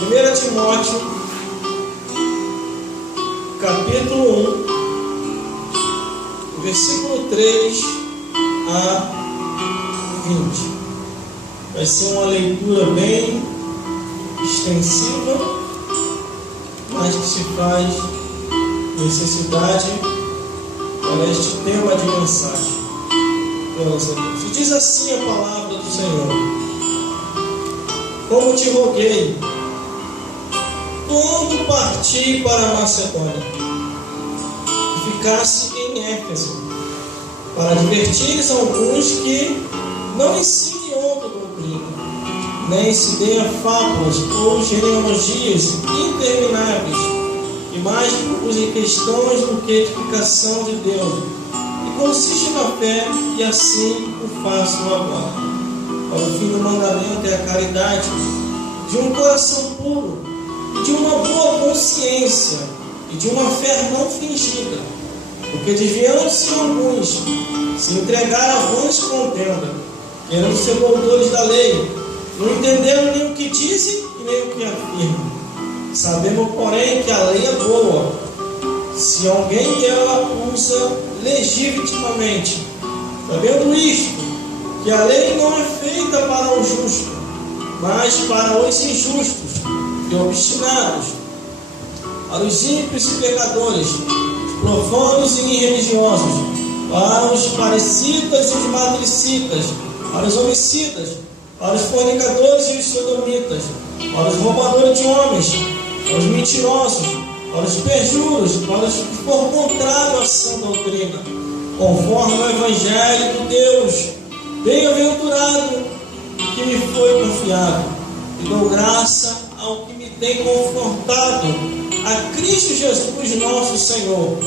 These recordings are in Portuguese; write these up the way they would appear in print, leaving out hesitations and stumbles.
1 Timóteo, capítulo 1, versículo 3 a 20. Vai ser uma leitura bem extensiva, mas que se faz necessidade para este tema de mensagem. E diz assim a palavra do Senhor: como te roguei, quando parti para a Macedônia, que ficasse em Éfeso, para advertires alguns que não ensinem outra doutrina, nem se deem a fábulas ou genealogias intermináveis, que mais procurem questões do que edificação de Deus, e consiste na fé, e assim o faço agora. Para o fim do mandamento é a caridade, de um coração puro, e de uma boa consciência, e de uma fé não fingida, porque desviando-se alguns, se entregaram a vãs contenda, querendo ser doutores da lei, não entenderam nem o que dizem e nem o que afirmam. Sabemos, porém, que a lei é boa, se alguém ela usa legitimamente. Sabendo isto, que a lei não é feita para o justo, mas para os injustos e obstinados, para os ímpios e pecadores, os profanos e irreligiosos, para os parecitas e os matricitas, para os homicidas, para os fornicadores e os sodomitas, para os roubadores de homens, para os mentirosos, para os perjuros, para os que for contrário à sã doutrina, conforme o Evangelho de Deus. Bem-aventurado que me foi confiado, e dou graça ao que me tem confortado, a Cristo Jesus nosso Senhor,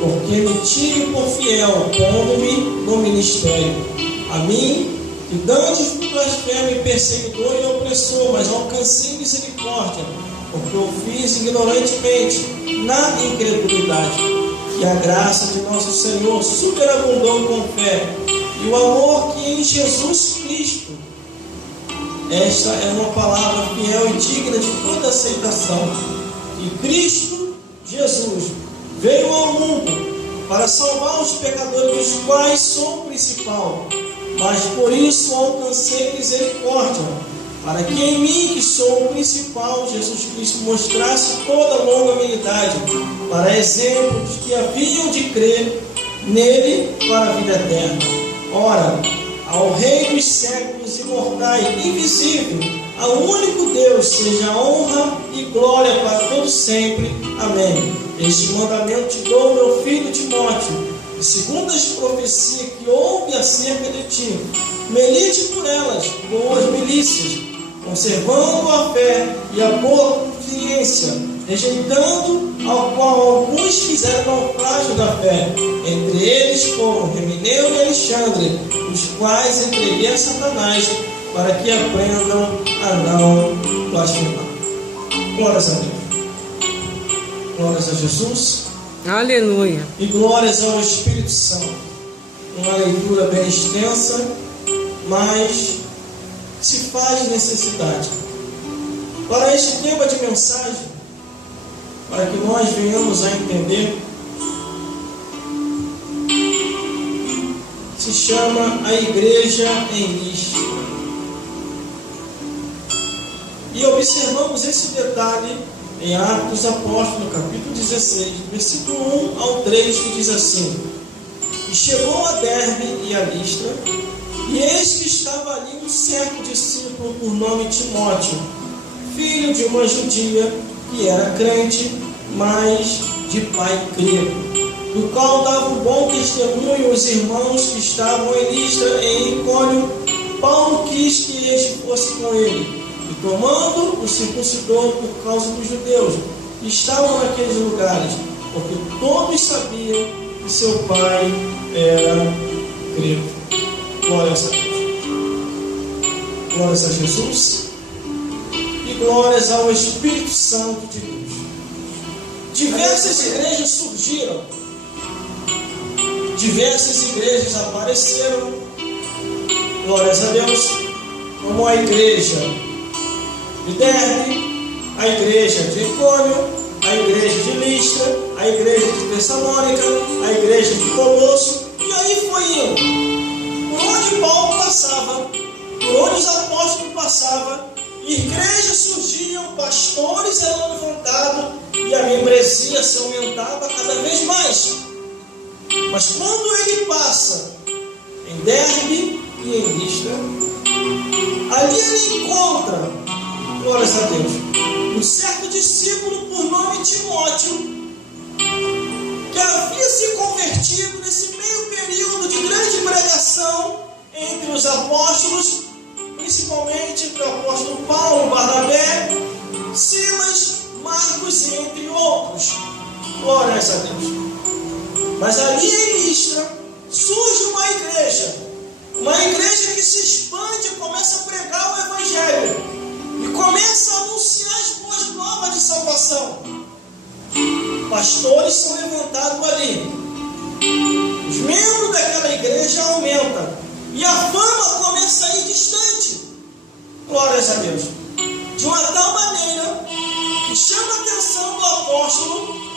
porque me tive por fiel, pondo-me no ministério. A mim, que dantes blasfemo e perseguidor e opressor, mas alcancei misericórdia, porque eu fiz ignorantemente, na incredulidade. E a graça de nosso Senhor superabundou com fé, e o amor que em Jesus Cristo. Esta é uma palavra fiel e digna de toda aceitação. Que Cristo Jesus veio ao mundo para salvar os pecadores, dos quais sou o principal, mas por isso alcancei misericórdia, para que em mim, que sou o principal, Jesus Cristo mostrasse toda a longanimidade, para exemplo dos que haviam de crer nele para a vida eterna. Ora, ao Rei dos séculos, imortais, invisível, ao único Deus, seja honra e glória para todos sempre. Amém. Este mandamento te dou, meu filho Timóteo, e segundo as profecias que houve acerca de ti, milite por elas boas milícias, conservando a fé e a boa consciência, rejeitando ao qual alguns fizeram naufrágio da fé. Entre eles foram Himeneu e Alexandre, os quais entreguei a Satanás, para que aprendam a não blasfemar. Glórias a Deus. Glórias a Jesus. Aleluia. E glórias ao Espírito Santo. Uma leitura bem extensa, mas se faz necessidade. Para este tema de mensagem, para que nós venhamos a entender, se chama a Igreja em Listra. E observamos esse detalhe em Atos Apóstolos, capítulo 16, versículo 1 ao 3, que diz assim: e chegou a Derbe e a Listra, e eis que estava ali um certo discípulo por nome Timóteo, filho de uma judia, que era crente, mas de pai grego, do qual dava um bom testemunho os irmãos que estavam em Listra e em Icônio. Paulo quis que este fosse com ele, e tomando o circuncidou por causa dos judeus que estavam naqueles lugares, porque todos sabiam que seu pai era grego. Glórias a Deus. Glórias a Jesus e glórias ao Espírito Santo de Deus. Diversas igrejas surgiram, diversas igrejas apareceram, glórias a Deus, como a igreja de Derbe, a igreja de Icônio, a igreja de Listra, a igreja de Tessalônica, a igreja de Colosso, e aí foi indo. Por onde Paulo passava, por onde os apóstolos passavam, igrejas surgiam, pastores eram levantados e a membresia se aumentava cada vez mais. Mas quando ele passa em Derbe e em Listra, ali ele encontra, glórias a Deus, um certo discípulo por nome Timóteo, que havia se convertido nesse meio período de grande pregação entre os apóstolos, principalmente o apóstolo Paulo, Barnabé, Silas, Marcos, entre outros. Glórias a Deus. Mas ali em Listra surge uma igreja que se expande e começa a pregar o Evangelho e começa a anunciar as boas novas de salvação. Pastores são levantados ali, os membros daquela igreja aumentam e a fama começa a ir distante. Glórias a Deus. De uma tal maneira que chama a atenção do apóstolo.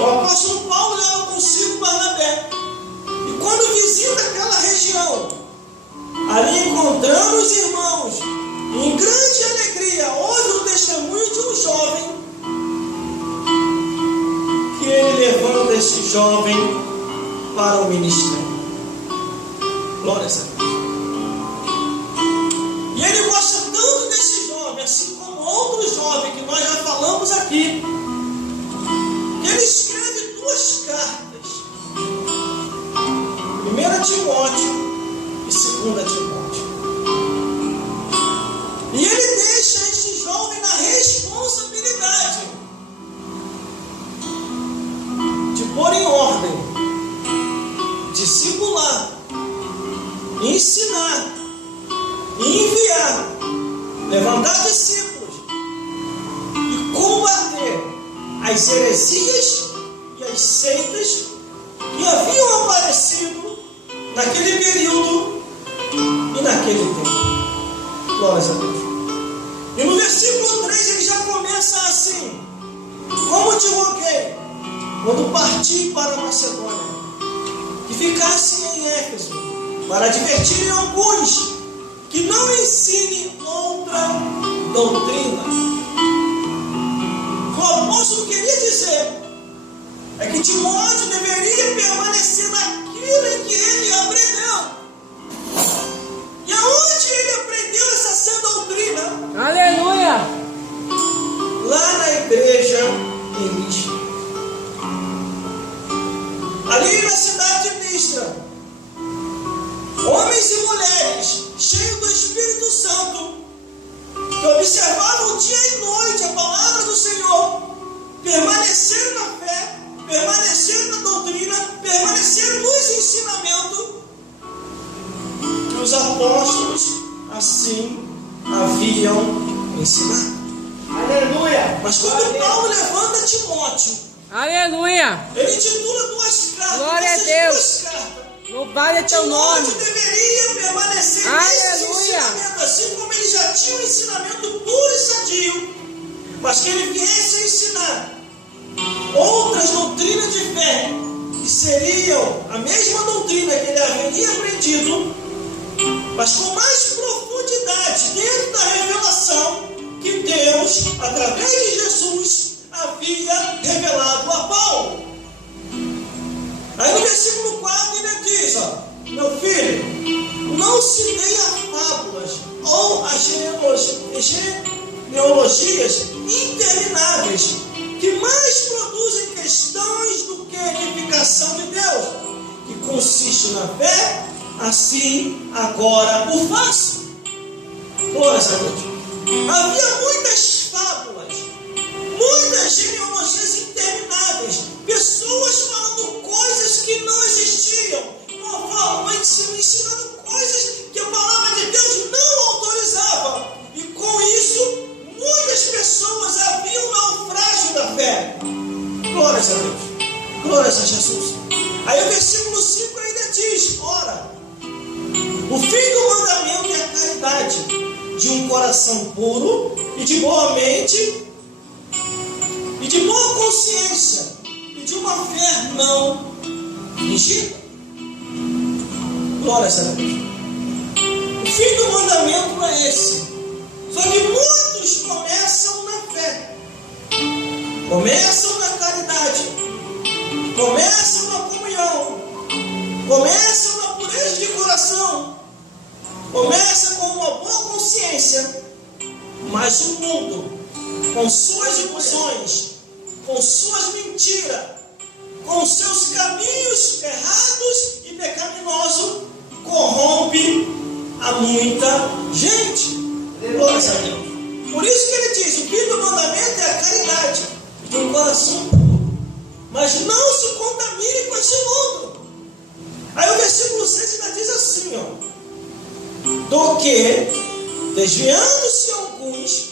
O apóstolo Paulo leva consigo Barnabé. E quando visita aquela região, ali encontrando os irmãos, em grande alegria, ouve o testemunho de um jovem, que ele levanta esse jovem para o ministério. Glórias a Deus. E ele gosta tanto desse jovem, assim como outro jovem que nós já falamos aqui, que ele escreve 2 cartas. 1 Timóteo e 2 Timóteo. E ele deixa este jovem na responsabilidade de pôr em ordem, discipular, ensinar, enviar, levantar discípulos e combater as heresias e as seitas que haviam aparecido naquele período e naquele tempo. Glórias a Deus. E no versículo 3 ele já começa assim: como te roguei, quando parti para a Macedônia, que ficasse em Éfeso, para advertirem alguns que não ensinem outra doutrina. O que o apóstolo queria dizer é que Timóteo deveria permanecer naquilo em que ele aprendeu. E aonde ele aprendeu essa sã doutrina? Aleluia! Lá na igreja em Listra. Ali na cidade de Listra, homens e mulheres cheios do Espírito Santo, que observavam dia e noite a palavra do Senhor, permaneceram na fé, permaneceram na doutrina, permaneceram nos ensinamentos que os apóstolos assim haviam ensinado. Aleluia! Mas quando Paulo levanta Timóteo, aleluia! ele titula 2 cartas. Glória a Deus! Louvado é teu nome! Timóteo deveria permanecer nesse ensinamento, assim como ele já tinha um ensinamento puro e sadio, mas que ele viesse a ensinar outras doutrinas de fé, que seriam a mesma doutrina que ele haveria aprendido, mas com mais profundidade dentro da revelação que Deus, através de Jesus, havia revelado a Paulo. Aí no versículo 4 ele diz: meu filho, não se leia fábulas ou as genealogias intermináveis, que mais produzem questões do que a edificação de Deus, que consiste na fé, assim agora o faço. Glórias a Deus. Havia muitas fábulas, muitas genealogias intermináveis, pessoas falando coisas que não existiam, ensinando coisas que a palavra de Deus não autorizava, e com isso muitas pessoas haviam naufrágio da fé. Glórias a Deus, glórias a Jesus. Aí o versículo 5 ainda diz: ora, o fim do mandamento é a caridade, de um coração puro e de boa mente, de boa consciência e de uma fé não fingida. Glórias a Deus. O fim do mandamento é esse. Só que muitos começam na fé, começam na caridade, começam na comunhão, começam na pureza de coração, começam com uma boa consciência, mas o mundo, com suas ilusões, com suas mentiras, com seus caminhos errados e pecaminosos, corrompe a muita gente. Glórias a Deus. Por isso que ele diz: o fim do mandamento é a caridade de um coração puro, mas não se contamine com esse mundo. Aí o versículo 6 ainda diz assim, do que, desviando-se alguns,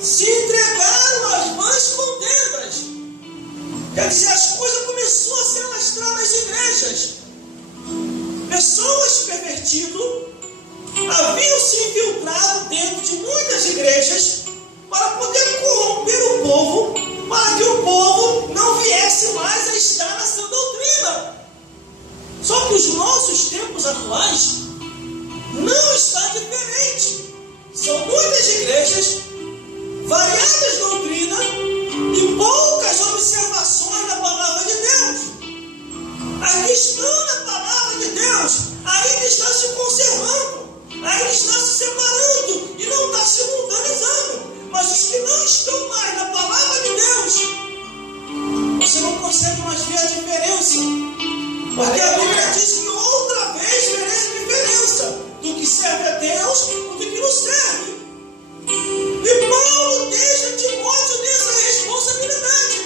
se entregaram às más contendas. Quer dizer, as coisas começaram a se alastrar nas igrejas. Pessoas pervertidas haviam se infiltrado dentro de muitas igrejas para poder corromper o povo, para que o povo não viesse mais a estar nessa doutrina. Só que os nossos tempos atuais não está diferente. São muitas igrejas, variadas doutrinas e poucas observações da palavra de Deus. A questão da palavra de Deus ainda está se conservando, ainda está se separando e não está se mundanizando. Mas os que não estão mais na palavra de Deus, você não consegue mais ver a diferença. Porque a Bíblia diz que outra vez vereis a diferença do que serve a Deus e do que não serve. E Paulo deixa Timóteo nessa responsabilidade,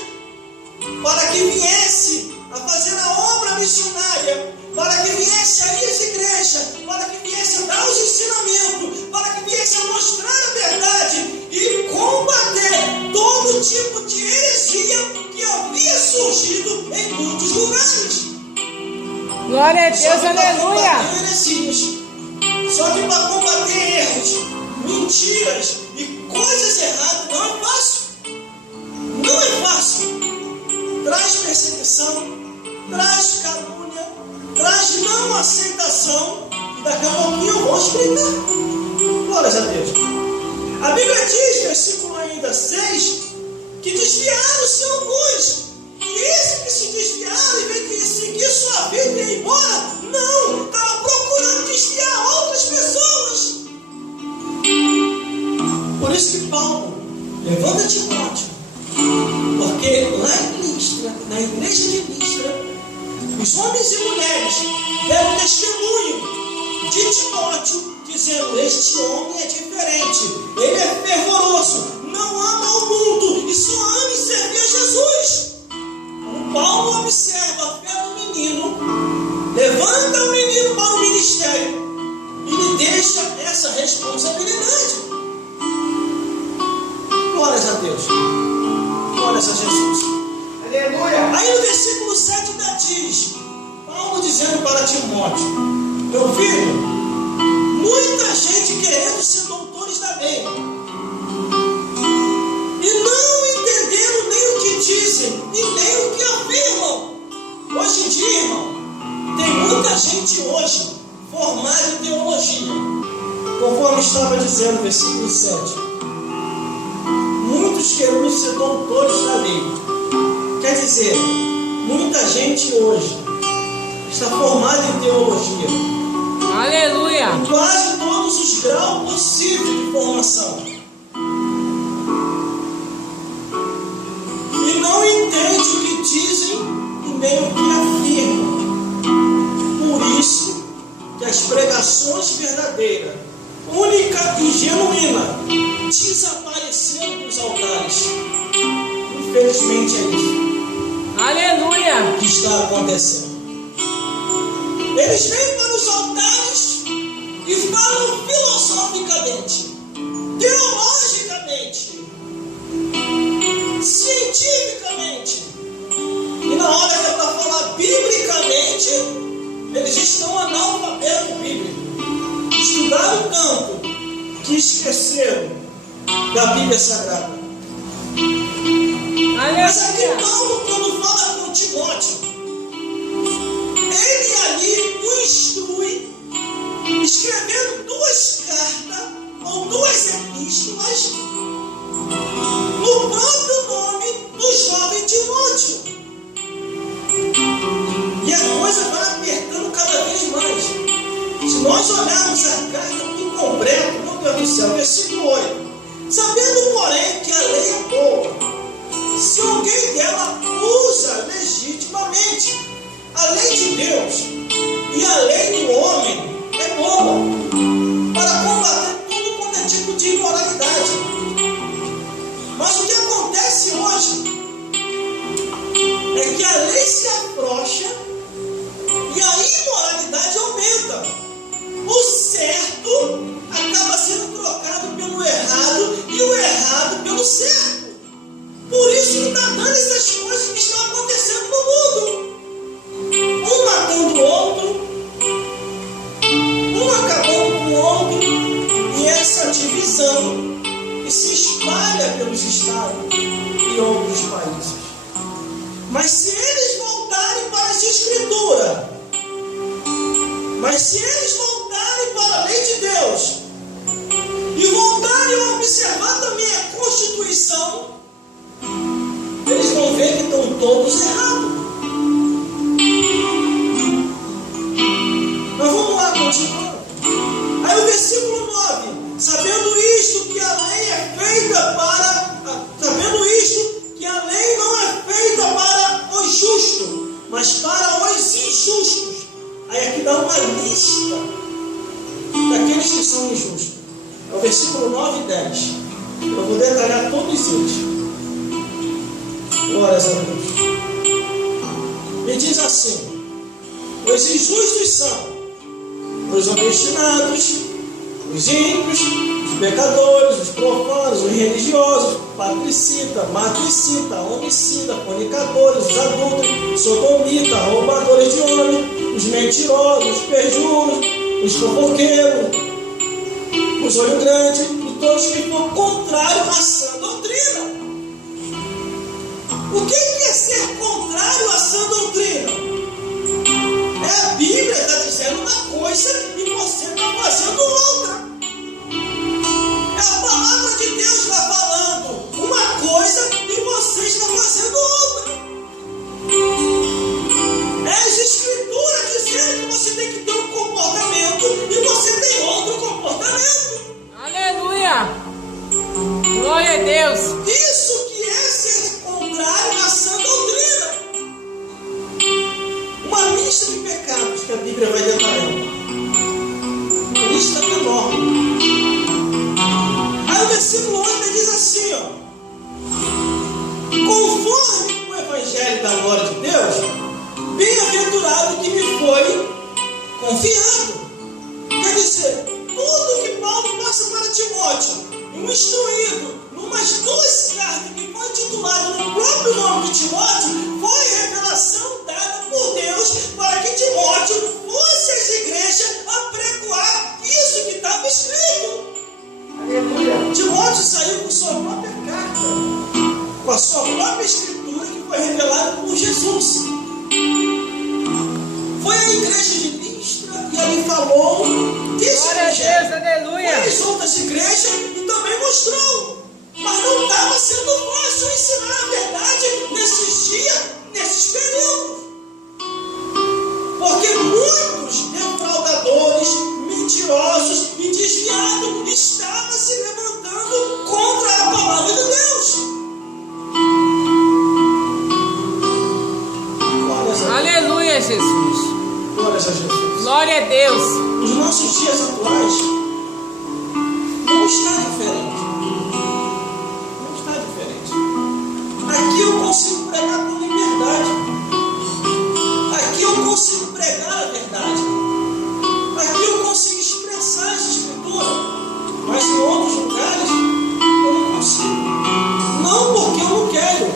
para que viesse a fazer a obra missionária, para que viesse a ir às igrejas, para que viesse a dar os ensinamentos, para que viesse a mostrar a verdade e combater todo tipo de heresia que havia surgido em muitos lugares. Glória a Deus, aleluia. Só que para combater erros, mentiras e coisas erradas não é fácil. Não é fácil. Traz perseguição, traz calúnia, traz não aceitação. E daqui a pouquinho eu vou explicar. Glórias a Deus. A Bíblia diz, versículo ainda 6, que desviaram-se alguns. E esse que se desviaram e veio que seguir sua vida e ir embora, não, estava procurando desviar outras pessoas. Por isso que Paulo levanta Timóteo, porque lá em Listra, na igreja de Listra, os homens e mulheres deram testemunho de Timóteo, dizendo: este homem é diferente, ele é fervoroso, não ama o mundo e só ama e servir a Jesus. Paulo observa a fé do menino, levanta o menino para o ministério e lhe deixa essa responsabilidade. Glórias a Deus. Glórias a Jesus. Aleluia. Aí no versículo 7 ainda diz, Paulo dizendo para Timóteo: meu filho, muita gente querendo ser doutores da lei e não entendendo nem o que dizem e nem o que afirmam. Hoje em dia, irmão, tem muita gente hoje formada em teologia, conforme estava dizendo no versículo 7. Muitos querendo ser doutores da lei. Quer dizer, muita gente hoje está formada em teologia. Aleluia. Em quase todos os graus possíveis de formação. E não entende o que dizem e nem o que afirmam. Por isso que as pregações verdadeiras, única e genuína, desapareceram dos altares. Infelizmente é isso. Aleluia. Que está acontecendo. Eles vêm para os altares e falam filosoficamente, teologicamente, cientificamente. E na hora que é para falar biblicamente, eles estão analfabetos bíblicos. Estudaram tanto que esqueceram da Bíblia Sagrada. Mas aqui Aleluia. Paulo, quando fala com Timóteo, ele ali o instrui, escrevendo 2 cartas ou 2 epístolas no próprio nome do jovem Timóteo. E a coisa vai apertando cada vez mais. Se nós olharmos a carta por completo, meu Deus do céu, versículo 8. Sabendo, porém, que a lei é boa, se alguém dela usa legitimamente, a lei de Deus e a lei do homem é boa para combater todo quanto é tipo de imoralidade. Mas o que acontece hoje é que a lei se afrouxa e a imoralidade aumenta. O certo acaba sendo trocado pelo errado e o errado pelo certo. Por isso que está dando essas coisas que estão acontecendo no mundo. Um matando o outro, um acabando com o outro, e essa divisão que se espalha pelos estados e outros países. Mas se eles voltarem para as Escrituras, para a lei de Deus e voltarem a observar também a Constituição, eles vão ver que estão todos errados. Mas vamos lá, continuando. Aí o versículo 9: sabendo isto que a lei é feita para... Sabendo isto que a lei não é feita para os justos, mas para os injustos. Aí aqui dá uma lista daqueles que são injustos. É o versículo 9 e 10. Eu vou detalhar todos eles. Glórias a Deus. E diz assim: os injustos são os obstinados, os ímpios, os pecadores, os profanos, os religiosos, patricida, matricida, homicida, fornicadores, os adúlteros, sodomita, roubadores de homem, os mentirosos, os perjuros, os fofoqueiros, os olhos grandes e todos que for contrário à sã doutrina. O que é ser contrário à sã doutrina? É a Bíblia está dizendo uma coisa e você está fazendo outra. É a palavra de Deus está falando uma coisa e você está fazendo outra. É as Escrituras dizendo que você tem que ter um comportamento e você tem outro comportamento. Aleluia. Glória a Deus. Isso que é ser contrário à sã doutrina. Uma lista de pecados que a Bíblia vai detalhando. Uma lista enorme. Aí o versículo 8 diz assim, ó: conforme o Evangelho da glória de Deus, bem-aventurado que me foi confiado. Quer dizer, tudo que Paulo passa para Timóteo, instruído, numas 2 cartas que foi intitulado no próprio nome de Timóteo, foi revelação dada por Deus para que Timóteo fosse às igrejas apregoar isso que estava escrito. Aleluia. Timóteo saiu com sua própria carta, com a sua própria escritura que foi revelada por Jesus. Foi à igreja de Listra e ali falou desse evangelho. Aleluia. Foi às outras igrejas e também mostrou. Mas não estava sendo fácil ensinar a verdade nesses dias, nesses períodos. Porque muitos defraudadores, mentirosos e desviados estavam se levantando contra a palavra de Deus. Aleluia, Jesus. Glórias a Jesus. Glória a Deus. Os nossos dias atuais não está diferente. Não está diferente. Aqui eu consigo pregar com liberdade. Aqui eu consigo pregar a verdade. Aqui eu consigo expressar as escrituras. Mas em outros lugares eu não consigo. Não porque eu não quero,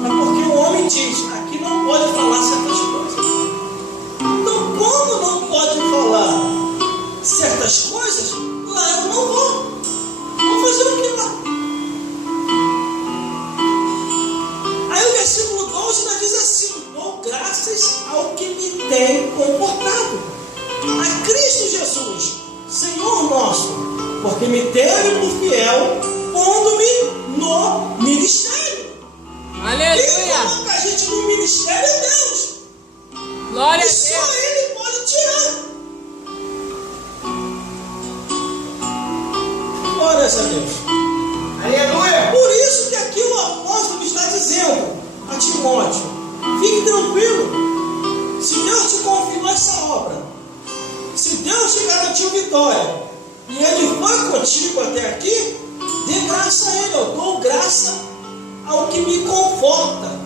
mas porque o homem diz: aqui não pode falar certas coisas. Então, como não pode falar certas coisas, lá eu não vou. Vou fazer o que lá? me conforta,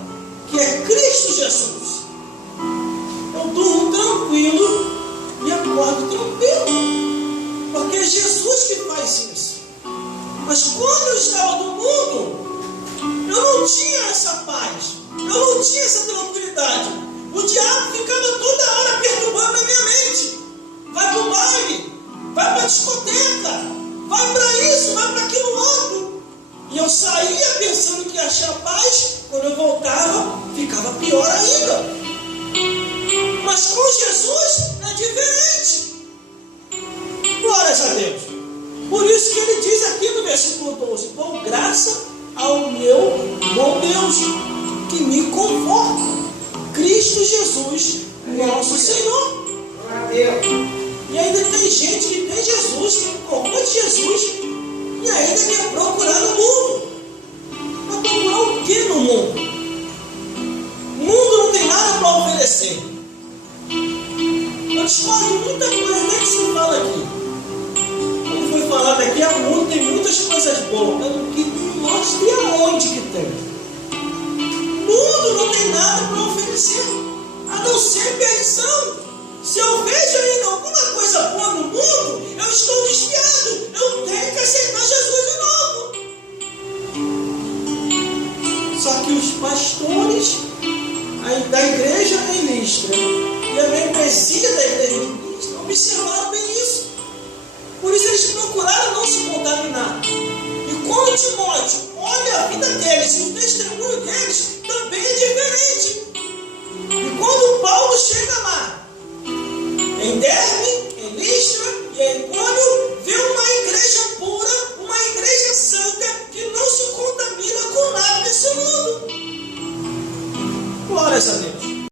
que é Cristo Jesus. Eu durmo tranquilo e acordo tranquilo, porque é Jesus que faz isso. Mas quando eu estava no mundo, eu não tinha essa paz, eu não tinha essa tranquilidade. O diabo ficava toda hora perturbando a minha mente. Vai para o baile, vai para a discoteca, vai para isso, vai para aquilo outro. E eu saía pensando que ia achar paz, quando eu voltava, ficava pior ainda. Mas com Jesus é diferente. Glórias a Deus. Por isso que ele diz aqui no versículo 12: dou graça ao meu bom Deus, que me conforta. Cristo Jesus, nosso Senhor. E ainda tem gente que tem Jesus, que procura de Jesus, e ainda quer procurar no mundo. Mas procurar o que no mundo? O mundo não tem nada para oferecer. Eu discordo de muita coisa até que se fala aqui. Como foi falado aqui, o mundo tem muitas coisas boas, mas que mostre aonde que tem. O mundo não tem nada para oferecer, a não ser perdição. Se eu vejo ainda alguma coisa boa no mundo, eu estou desviado. Eu tenho que aceitar Jesus de novo. Só que os pastores da igreja em Listra e a membresia da igreja em Listra observaram bem isso. Por isso eles procuraram não se contaminar. E quando Timóteo olha a vida deles e o testemunho deles, também é diferente. E quando Paulo chega lá, em Derbe